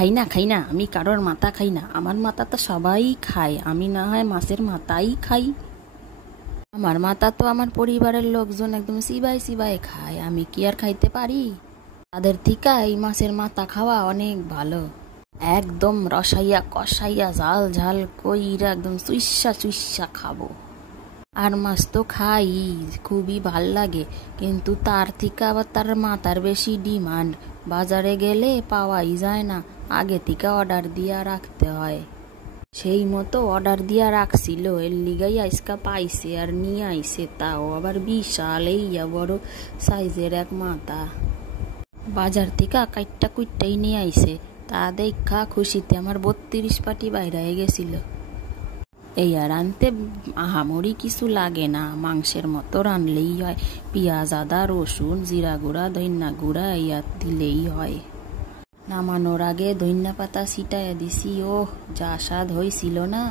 খাই না, আমি কারোর মাথা খাই না। আমার মাথা তো সবাই খায়, আমি না হয় মাছের মাথাই খাই। আমার মাথা তো আমার পরিবারের লোকজন একদম চিবাই চিবাই খায়, আমি কি আর খাইতে পারি? তাদের থেকে এই মাছের মাথা খাওয়া অনেক ভালো। একদম রসাইয়া কষাইয়া ঝাল ঝাল কইরা একদম চুইসা চুইসা খাবো। আর মাছ তো খাই, খুবই ভাল লাগে, কিন্তু তার থেকে আবার তার মাথার বেশি ডিমান্ড। বাজারে গেলে পাওয়াই যায় না, আগে থেকে অর্ডার দিয়া রাখতে হয়। সেই মতো অর্ডার দিয়া রাখছিল, এর লিগাই আজকা পাইছে আর নিয়ে আইছে, তাও আবার বিশাল এইয়া বড় সাইজের এক মাথা। বাজার থেকে কাইটটা কুইটটাই নিয়ে আইছে, তা দেখা খুশিতে আমার 32 পাটি বাইরে গেছিল। এই আর আনতে আহামরি কিছু লাগে না, মাংসের মতো রানলেই হয়। পেঁয়াজ আদা রসুন জিরা গুঁড়া ধইন্যা গুঁড়া ইয়া দিলেই হয়। নামানোর আগে ধইন্যা পাতা ছিটাইয়া দিছি, ওহ যা স্বাদ হয়েছিল না।